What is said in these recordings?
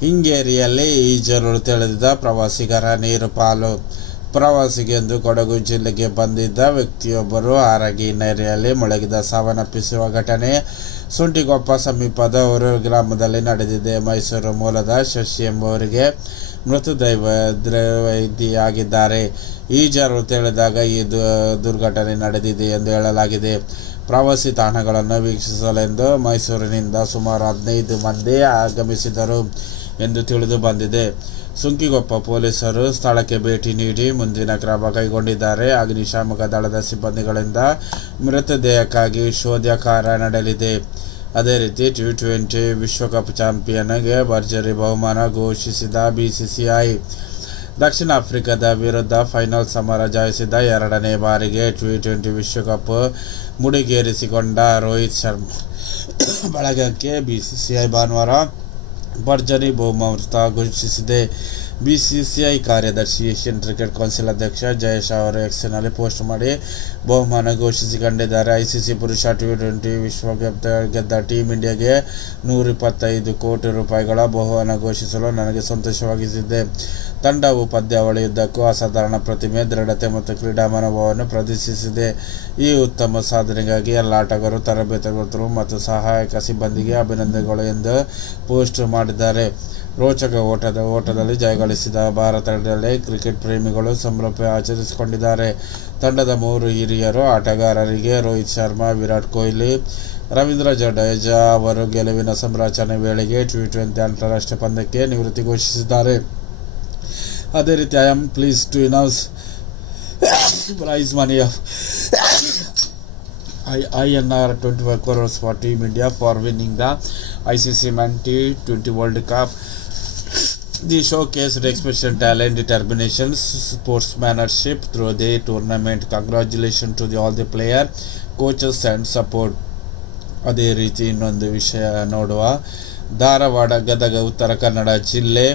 ಹಿಂಗೇರಿಯಲ್ಲಿ ಈಜಲು ತೆಳೆದಿದ್ದ ಪ್ರವಾಸಿಗರ ನೀರು ಪಾಲು. ಪ್ರವಾಸಿಗೆಂದು ಕೊಡಗು ಜಿಲ್ಲೆಗೆ ಬಂದಿದ್ದ ವ್ಯಕ್ತಿಯೊಬ್ಬರು ಆರಗಿ ನೆರೆಯಲ್ಲಿ ಮುಳುಗಿದ ಸಾವನ್ನಪ್ಪಿಸುವ ಘಟನೆ ಸುಂಟಿಗೊಪ್ಪ ಸಮೀಪದ ಊರು ಗ್ರಾಮದಲ್ಲಿ ನಡೆದಿದೆ. ಮೈಸೂರು ಮೂಲದ ಶಶಿ ಎಂಬುವರಿಗೆ ಮೃತದೈವ ಈ ಈಜಲು ತಿಳಿದಾಗ ಈ ದುರ್ಘಟನೆ ನಡೆದಿದೆ ಎಂದು ಹೇಳಲಾಗಿದೆ. ಪ್ರವಾಸಿ ತಾಣಗಳನ್ನು ವೀಕ್ಷಿಸಲೆಂದು ಮೈಸೂರಿನಿಂದ ಸುಮಾರು ಹದಿನೈದು ಮಂದಿ ಆಗಮಿಸಿದರು. ಎಂದು ತಿಳಿದು ಬಂದಿದೆ. ಸುಂಕಿಗೊಪ್ಪ ಪೊಲೀಸರು ಸ್ಥಳಕ್ಕೆ ಭೇಟಿ ನೀಡಿ ಮುಂದಿನ ಕ್ರಮ ಕೈಗೊಂಡಿದ್ದಾರೆ. ಅಗ್ನಿಶಾಮಕ ದಳದ ಸಿಬ್ಬಂದಿಗಳಿಂದ ಮೃತದೇಹಕ್ಕಾಗಿ ಶೋಧ ಕಾರ್ಯ ನಡೆಯಲಿದೆ. ಅದೇ ರೀತಿ ಟಿ ಟ್ವೆಂಟಿ ವಿಶ್ವಕಪ್ ಚಾಂಪಿಯನ್ಗೆ ಭರ್ಜರಿ ಬಹುಮಾನ ಘೋಷಿಸಿದ ಬಿಸಿಸಿಐ ದಕ್ಷಿಣ ಆಫ್ರಿಕಾದ ವಿರುದ್ಧ ಫೈನಲ್ ಸಮರ ಜಯಿಸಿದ ಎರಡನೇ ಬಾರಿಗೆ ಟಿ ಟ್ವೆಂಟಿ ವಿಶ್ವಕಪ್ ಮುಡಿಗೇರಿಸಿಕೊಂಡ ರೋಹಿತ್ ಶರ್ಮಾ. ಬಳಗಕ್ಕೆ ಬಿಸಿಸಿಐ ಭಾನುವಾರ ಭರ್ಜರಿ ಬಹುಮಾನ ಘೋಷಿಸಿದೆ. ಬಿಸಿಸಿಐ ಕಾರ್ಯದರ್ಶಿ ಏಷ್ಯನ್ ಕ್ರಿಕೆಟ್ ಕೌನ್ಸಿಲ್ ಅಧ್ಯಕ್ಷ ಜಯೇಶ್ ಅವರು ಎಕ್ಸ್ನಲ್ಲಿ ಪೋಸ್ಟ್ ಮಾಡಿ ಬಹುಮಾನ ಘೋಷಿಸಿಕೊಂಡಿದ್ದಾರೆ ಐಸಿಸಿ ಪುರುಷ ಟಿ ಟ್ವೆಂಟಿ ವಿಶ್ವಕಪ್ ಗೆದ್ದ ಟೀಮ್ ಇಂಡಿಯಾಗೆ ನೂರ ಇಪ್ಪತ್ತೈದು ಕೋಟಿ ರೂಪಾಯಿಗಳ ಬಹುಮಾನ ಘೋಷಿಸಲು ನನಗೆ ಸಂತೋಷವಾಗಿಸಿದೆ. ತಂಡವು ಪಂದ್ಯಾವಳಿಯುದ್ದಕ್ಕೂ ಅಸಾಧಾರಣ ಪ್ರತಿಮೆ, ದೃಢತೆ ಮತ್ತು ಕ್ರೀಡಾ ಮನೋಭಾವವನ್ನು ಪ್ರದರ್ಶಿಸಿದೆ. ಈ ಉತ್ತಮ ಸಾಧನೆಗಾಗಿ ಎಲ್ಲ ಆಟಗಾರರು ಮತ್ತು ಸಹಾಯಕ ಸಿಬ್ಬಂದಿಗೆ ಅಭಿನಂದನೆಗಳು ಎಂದು ಪೋಸ್ಟ್ ಮಾಡಿದ್ದಾರೆ. ರೋಚಕ ಓಟದ ಓಟದಲ್ಲಿ ಜಯಗಳಿಸಿದ ತಂಡದಲ್ಲಿ ಕ್ರಿಕೆಟ್ ಪ್ರೇಮಿಗಳು ಸಂಭ್ರಮ ಆಚರಿಸಿಕೊಂಡಿದ್ದಾರೆ. ತಂಡದ ಮೂರು ಹಿರಿಯರು ಆಟಗಾರರಿಗೆ ರೋಹಿತ್ ಶರ್ಮಾ, ವಿರಾಟ್ ಕೊಹ್ಲಿ, ರವೀಂದ್ರ ಜಡೇಜಾ ಅವರು ಗೆಲುವಿನ ಸಂರಚನೆ ವೇಳೆಗೆ ಟಿ ಟ್ವೆಂಟಿ ಅಂತಾರಾಷ್ಟ್ರೀಯ ಪಂದ್ಯಕ್ಕೆ ನಿವೃತ್ತಿ ಘೋಷಿಸಿದ್ದಾರೆ. ಅದೇ ರೀತಿ I am pleased to announce prize money of I I N R twenty five crores for team India for winning the I C C man T twenty world cup The showcased exceptional talent, determination, sportsmanship through the tournament. Congratulations to the, all the player, coaches and support. ಅದೇ ರೀತಿ ಇನ್ನೊಂದು ವಿಷಯ ನೋಡುವ ಧಾರವಾಡ ಗದಗ ಉತ್ತರ ಕನ್ನಡ ಜಿಲ್ಲೆ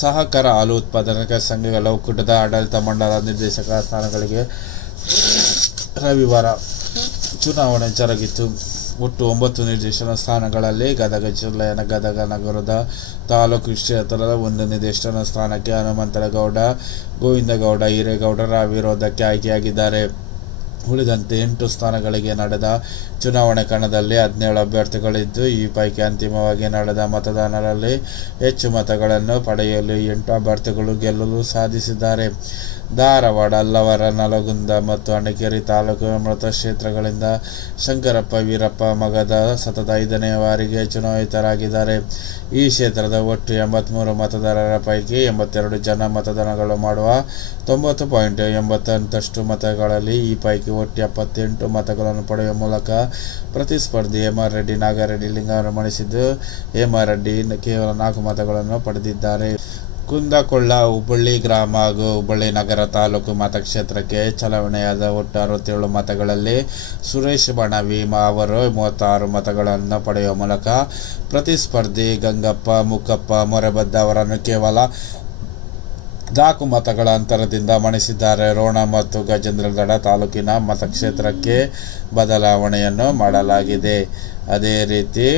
ಸಹಕಾರ ಹಾಲು ಉತ್ಪಾದನಾ ಸಂಘಗಳ ಒಕ್ಕೂಟದ ಆಡಳಿತ ಮಂಡಲ ನಿರ್ದೇಶಕ ಸ್ಥಾನಗಳಿಗೆ ರವಿವಾರ ಚುನಾವಣೆ ಜರುಗಿತು ಒಟ್ಟು ಒಂಬತ್ತು ನಿರ್ದೇಶನ ಸ್ಥಾನಗಳಲ್ಲಿ ಗದಗ ಜಿಲ್ಲೆಯ ಗದಗ ನಗರದ ತಾಲೂಕು ಕ್ಷೇತ್ರದ ಒಂದು ನಿರ್ದೇಶನ ಸ್ಥಾನಕ್ಕೆ ಹನುಮಂತರಗೌಡ ಗೋವಿಂದಗೌಡ ಹಿರೇಗೌಡರ ವಿರೋಧಕ್ಕೆ ಆಯ್ಕೆಯಾಗಿದ್ದಾರೆ. ಉಳಿದಂತೆ ಎಂಟು ಸ್ಥಾನಗಳಿಗೆ ನಡೆದ ಚುನಾವಣೆ ಕಣದಲ್ಲಿ ಹದಿನೇಳು ಅಭ್ಯರ್ಥಿಗಳಿದ್ದು, ಈ ಪೈಕಿ ಅಂತಿಮವಾಗಿ ನಡೆದ ಮತದಾನರಲ್ಲಿ ಹೆಚ್ಚು ಮತಗಳನ್ನು ಪಡೆಯಲು ಎಂಟು ಅಭ್ಯರ್ಥಿಗಳು ಗೆಲ್ಲಲು ಸಾಧಿಸಿದ್ದಾರೆ. ಧಾರವಾಡ ಅಲ್ಲವರ ನಲಗುಂದ ಮತ್ತು ಅಣಕೆರೆ ತಾಲೂಕು ಮೃತ ಕ್ಷೇತ್ರಗಳಿಂದ ಶಂಕರಪ್ಪ, ವೀರಪ್ಪ, ಮಗದ ಸತತ ಐದನೇ ಬಾರಿಗೆ ಚುನಾಯಿತರಾಗಿದ್ದಾರೆ. ಈ ಕ್ಷೇತ್ರದ ಒಟ್ಟು ಎಂಬತ್ತ್ಮೂರು ಮತದಾರರ ಪೈಕಿ ಎಂಬತ್ತೆರಡು ಜನ ಮತದಾನಗಳು ಮಾಡುವ ತೊಂಬತ್ತು ಪಾಯಿಂಟ್ ಎಂಬತ್ತಂತಷ್ಟು ಮತಗಳಲ್ಲಿ ಈ ಪೈಕಿ ಒಟ್ಟು ಎಪ್ಪತ್ತೆಂಟು ಮತಗಳನ್ನು ಪಡೆಯುವ ಮೂಲಕ ಪ್ರತಿಸ್ಪರ್ಧಿ ಹೇಮಾರ್ ರೆಡ್ಡಿ ನಾಗಾರೆಡ್ಡಿ ಲಿಂಗವನ್ನು ಮಣಿಸಿದ್ದು ಹೇಮಾರೆಡ್ಡಿ ಕೇವಲ ನಾಲ್ಕು ಮತಗಳನ್ನು ಪಡೆದಿದ್ದಾರೆ. ಕುಂದಕೊಳ್ಳ, ಹುಬ್ಬಳ್ಳಿ ಗ್ರಾಮ ಹಾಗೂ ಹುಬ್ಬಳ್ಳಿ ನಗರ ತಾಲೂಕು ಮತಕ್ಷೇತ್ರಕ್ಕೆ ಚಲಾವಣೆಯಾದ ಒಟ್ಟು ಅರವತ್ತೇಳು ಮತಗಳಲ್ಲಿ ಸುರೇಶ್ ಬಣವಿ ಅವರು ಮೂವತ್ತಾರು ಮತಗಳನ್ನು ಪಡೆಯುವ ಮೂಲಕ ಪ್ರತಿಸ್ಪರ್ಧಿ ಗಂಗಪ್ಪ, ಮುಕ್ಕಪ್ಪ, ಮೊರೆಬದ್ದ ಅವರನ್ನು ಕೇವಲ ನಾಲ್ಕು ಮತಗಳ ಅಂತರದಿಂದ ಮಣಿಸಿದ್ದಾರೆ. ರೋಣ ಮತ್ತು ಗಜೇಂದ್ರಗಡ ತಾಲೂಕಿನ ಮತಕ್ಷೇತ್ರಕ್ಕೆ ಬದಲಾವಣೆಯನ್ನು ಮಾಡಲಾಗಿದೆ. ಅದೇ ರೀತಿ